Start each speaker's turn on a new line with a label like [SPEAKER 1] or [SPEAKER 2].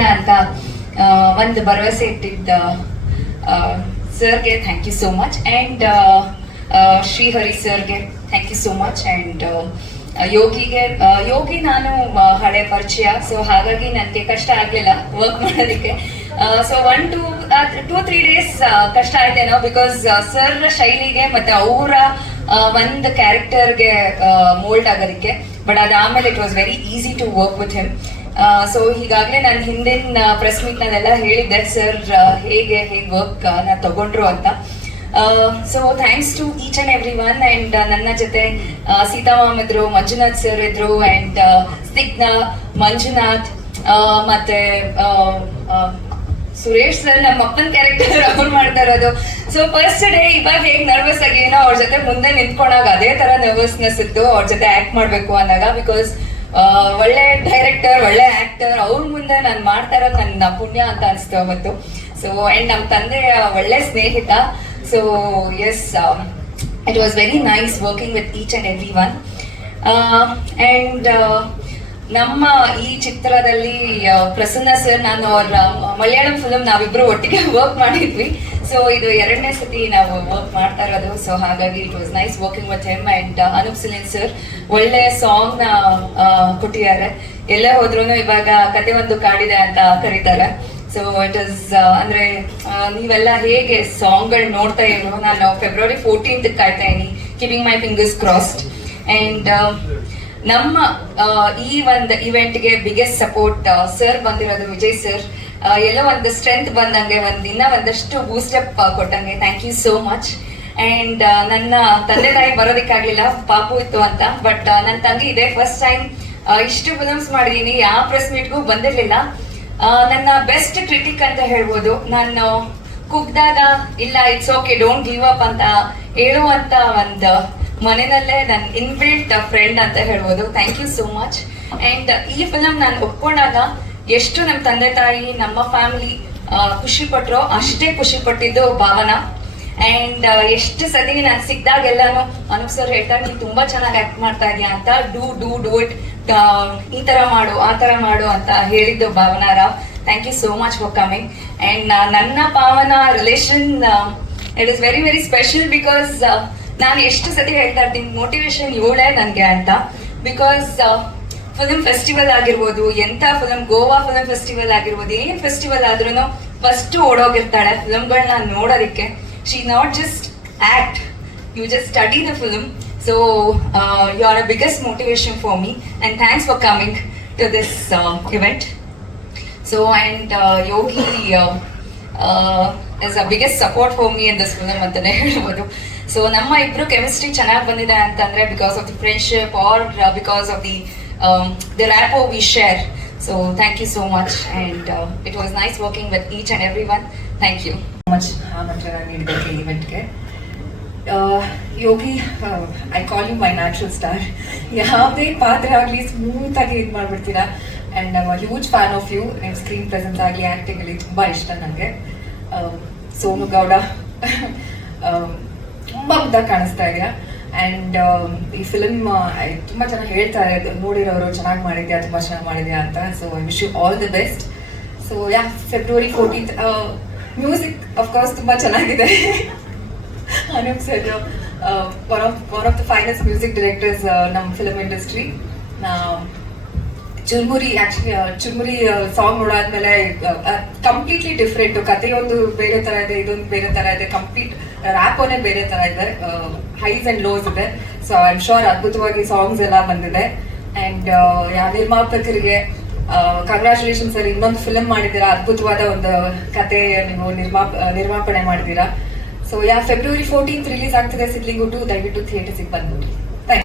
[SPEAKER 1] ಅಂತ ಒಂದು ಭರವಸೆ ಇಟ್ಟಿದ್ದ ಸರ್ಗೆ thank you so much and Shrihari ಸರ್ಗೆ thank you so much and ಯೋಗಿಗೆ Yogi ನಾನು ಹಳೆ ಪರಿಚಯ. ಸೊ ಹಾಗಾಗಿ ನನಗೆ ಕಷ್ಟ ಆಗಲಿಲ್ಲ ವರ್ಕ್ ಮಾಡೋದಕ್ಕೆ. So one two two three days ಕಷ್ಟ ಆಯ್ತೇನೋ ಬಿಕಾಸ್ ಸರ್ ಶೈಲಿಗೆ ಮತ್ತೆ ಅವರ ಒಂದು ಕ್ಯಾರೆಕ್ಟರ್ಗೆ ಮೋಲ್ಡ್ ಆಗೋದಕ್ಕೆ. ಬಟ್ ಅದಾದ್ಮೇಲೆ it was very easy to work with him so ಹೀಗಾಗಲೇ ನಾನು ಹಿಂದಿನ ಪ್ರೆಸ್ ಮೀಟ್ ಹೇಳಿದ್ದೆ ಸರ್ ಹೇಗೆ ಹೇಗೆ ವರ್ಕ್ ನಾ ತಗೊಂಡ್ರು ಅಂತ. So thanks to each and every one and ನನ್ನ ಜೊತೆ ಸೀತಾಮಾಮ್ ಇದ್ರು, ಮಂಜುನಾಥ್ ಸರ್ ಇದ್ರು ಅಂಡ್ ಸ್ನಿಗ್ಧ, ಮಂಜುನಾಥ್ ಮತ್ತೆ ಸುರೇಶ್ ಸರ್ ನಮ್ಮ ಅಪ್ಪನ ಕ್ಯಾರೆಕ್ಟರ್ ಅವ್ರು ಮಾಡ್ತಾ ಇರೋದು. ಸೊ ಫಸ್ಟ್ ಡೇ ಇವಾಗ ಹೇಗೆ ನರ್ವಸ್ ಆಗಿನೋ ಅವ್ರ ಜೊತೆ ಮುಂದೆ ನಿಂತ್ಕೊಂಡಾಗ ಅದೇ ತರ ನರ್ವಸ್ನೆಸ್ ಇತ್ತು, ಅವ್ರ ಜೊತೆ ಆಕ್ಟ್ ಮಾಡಬೇಕು ಅಂದಾಗ ಬಿಕಾಸ್ ಒಳ್ಳೆ ಡೈರೆಕ್ಟರ್ ಒಳ್ಳೆ ಆಕ್ಟರ್ ಅವ್ರ ಮುಂದೆ ನಾನು ಮಾಡ್ತಾ ಇರೋದು ನನ್ನ ಪುಣ್ಯ ಅಂತ ಅನಿಸ್ತು ಅವತ್ತು. ಸೊ ಅಂಡ್ ನಮ್ಮ ತಂದೆ ಒಳ್ಳೆ ಸ್ನೇಹಿತ. So yes it was very nice working with each and every one and ನಮ್ಮ ಈ ಚಿತ್ರದಲ್ಲಿ ಪ್ರಸನ್ನ ಸರ್ ನಾನು ಅವ್ರ ಮಲಯಾಳಂ ಫಿಲ್ಮ್ ನಾವಿಬ್ರು ಒಟ್ಟಿಗೆ ವರ್ಕ್ ಮಾಡಿದ್ವಿ. ಸೊ ಇದು ಎರಡನೇ ಸತಿ ನಾವು ವರ್ಕ್ ಮಾಡ್ತಾ ಇರೋದು. ಸೊ ಹಾಗಾಗಿ it was nice working with him and Anoop Seelin sir ಒಳ್ಳೆ ಸಾಂಗ್ನ ಕೊಟ್ಟಿದ್ದಾರೆ. ಎಲ್ಲೇ ಹೋದ್ರು ಇವಾಗ ಕತೆ ಒಂದು ಕಾಡಿದೆ ಅಂತ ಕರೀತಾರೆ. ಸೊ ಇಟ್ ಇಸ್ ಅಂದ್ರೆ ನೀವೆಲ್ಲ ಹೇಗೆ ಸಾಂಗ್ಗಳು ನೋಡ್ತಾ ಇರೋ ನಾನು ಫೆಬ್ರವರಿ ಫೋರ್ಟೀನ್ತ್ ಕಾಯ್ತಾ ಇದೀನಿ keeping my fingers crossed and ನಮ್ಮ ಈ ಒಂದು ಇವೆಂಟ್ಗೆ ಬಿಗ್ಗೆಸ್ಟ್ ಸಪೋರ್ಟ್ ಸರ್ ಬಂದಿರೋದು ವಿಜಯ್ ಸರ್ ಎಲ್ಲೋ ಒಂದು ಸ್ಟ್ರೆಂತ್ ಬಂದಂಗೆ ಒಂದ್ ದಿನ ಒಂದಷ್ಟು ಬೂಸ್ಟಪ್ ಕೊಟ್ಟಂಗೆ. Thank you so much and ನನ್ನ ತಂದೆ ತಾಯಿ ಬರೋದಕ್ಕಾಗ್ಲಿಲ್ಲ, ಪಾಪು ಇತ್ತು ಅಂತ. ಬಟ್ ನನ್ನ ತಂಗಿ ಇದೆ ಫಸ್ಟ್ ಟೈಮ್ ಇಷ್ಟು ಫಿಲಮ್ಸ್ ಮಾಡಿದೀನಿ, ಯಾವ ಪ್ರೆಸ್ ಮೀಟ್ಗೂ ಬಂದಿರ್ಲಿಲ್ಲ. ನನ್ನ ಬೆಸ್ಟ್ ಕ್ರಿಟಿಕ್ ಅಂತ ಹೇಳ್ಬೋದು. ನಾನು ಕುಗ್ದಾಗ, ಇಲ್ಲ it's okay don't give up ಅಂತ ಹೇಳುವಂತ ಒಂದು ಮನೆಯಲ್ಲೇ ನನ್ನ ಇನ್ಬಿಲ್ಟ್ ಫ್ರೆಂಡ್ ಅಂತ ಹೇಳ್ಬೋದು. Thank you so much and ಈ ಫಿಲಮ್ ನಾನು ಒಪ್ಕೊಂಡಾಗ ಎಷ್ಟು ನಮ್ಮ ತಂದೆ ತಾಯಿ, ನಮ್ಮ ಫ್ಯಾಮಿಲಿ ಖುಷಿ ಪಟ್ರೋ ಅಷ್ಟೇ ಖುಷಿ ಪಟ್ಟಿದ್ದು ಭಾವನಾ. ಅಂಡ್ ಎಷ್ಟು ಸತಿ ನಾನು ಸಿಕ್ಕಿದಾಗೆಲ್ಲಾನು ಅನೂಪ್ ಸರ್ ಹೇಳ್ತಾರೆ ನೀನ್ ತುಂಬಾ ಚೆನ್ನಾಗಿ ಆಕ್ಟ್ ಮಾಡ್ತಾ ಇದೀಯ ಅಂತ ಡೂ ಡೂ ಡೂ ಇಟ್ ಈ ತರ ಮಾಡು, ಆ ತರ ಮಾಡು ಅಂತ ಹೇಳಿದ್ದು Bhavana Rao thank you so much for coming and ನನ್ನ Bhavana relation it is very very special because ನಾನು ಎಷ್ಟು ಸತಿ ಹೇಳ್ತಾ ಇರ್ತೀನಿ ಮೋಟಿವೇಶನ್ ಇವಳೇ ನನಗೆ ಅಂತ. ಬಿಕಾಸ್ ಫಿಲ್ಮ್ ಫೆಸ್ಟಿವಲ್ ಆಗಿರ್ಬೋದು, ಎಂಥ ಫಿಲಂ, ಗೋವಾ ಫಿಲಂ ಫೆಸ್ಟಿವಲ್ ಆಗಿರ್ಬೋದು, ಏನ್ ಫೆಸ್ಟಿವಲ್ ಆದ್ರೂ ಫಸ್ಟ್ ಓಡೋಗಿರ್ತಾಳೆ ಫಿಲಂಗಳನ್ನ ನೋಡೋದಕ್ಕೆ. She not just act you just study the film so you are a biggest motivation for me and thanks for coming to this event so and Yogi is a biggest support for me in this film ಅಂತಾನೆ ಹೇಳ್ಬೋದು. So ನಮ್ಮ ಇಬ್ರು chemistry ಚೆನ್ನಾಗಿ ಬಂದಿದೆ ಅಂತಂದ್ರೆ because of the friendship or because of the the rapport we share so thank you so much and it was nice working with each and every one thank you
[SPEAKER 2] much ಆಮಂತ್ರಣ ನೀಡಿದ್ದಕ್ಕೆ ಈವೆಂಟ್ಗೆ Yogi I call you my natural star ಯಾವುದೇ ಪಾತ್ರ ಆಗಲಿ ಆಗಿ ಇದು ಮಾಡಿಬಿಡ್ತೀರಾ and I'm huge fan of you ನಿಮ್ಮ screen presence ಆಗಲಿ acting ಅಲ್ಲಿ ತುಂಬ ಇಷ್ಟ ನನಗೆ ಸೋನು ಗೌಡ ತುಂಬ ಮುದ್ದಾಗಿ ಕಾಣಿಸ್ತಾ ಇದೆಯಾ ಆ್ಯಂಡ್ ಈ ಫಿಲಮ್ ತುಂಬ ಚೆನ್ನಾಗಿ ಹೇಳ್ತಾರೆ ನೋಡಿರೋರು ಚೆನ್ನಾಗಿ ಮಾಡಿದ್ಯಾ, ತುಂಬಾ ಚೆನ್ನಾಗಿ ಮಾಡಿದ್ಯಾ ಅಂತ. So I wish you all the best so yeah February fourteenth music of course ತುಂಬ ಚೆನ್ನಾಗಿದೆ. Anoop sir one of one of the finest music directors ನಮ್ಮ film industry Churmuri actually Churmuri song ನೋಡಾದ್ಮೇಲೆ completely different ಒಂದು ಬೇರೆ ತರ ಇದೆ, ಇದೊಂದು ಬೇರೆ ತರ ಇದೆ ಕಂಪ್ಲೀಟ್ ರ್ಯಾಪೋನೇ ಬೇರೆ ತರ ಇದೆ. ಹೈಸ್ ಅಂಡ್ ಲೋಸ್ ಇದೆ. ಸೊ ಐ ಶೋರ್ ಅದ್ಭುತವಾಗಿ ಸಾಂಗ್ಸ್ ಎಲ್ಲ ಬಂದಿದೆ. ಅಂಡ್ ನಿರ್ಮಾಪಕರಿಗೆ ಕಂಗ್ರಾಚುಲೇಷನ್ ಸರ್. ಇನ್ನೊಂದು ಫಿಲಮ್ ಮಾಡಿದ್ದೀರಾ? ಅದ್ಭುತವಾದ ಒಂದು ಕತೆ ನೀವು ನಿರ್ಮಾಪ ನಿರ್ಮಾಪಣೆ ಮಾಡಿದ್ದೀರಾ. So yeah February fourteenth release ಆಗ್ತಿದೆ ಸಿದ್ಲಿಂಗುಟ್ಟು ದಯವಿಟ್ಟು ಥಿಯೇಟರ್ಸಿಗೆ ಬಂದ್ಬಿಡಿ.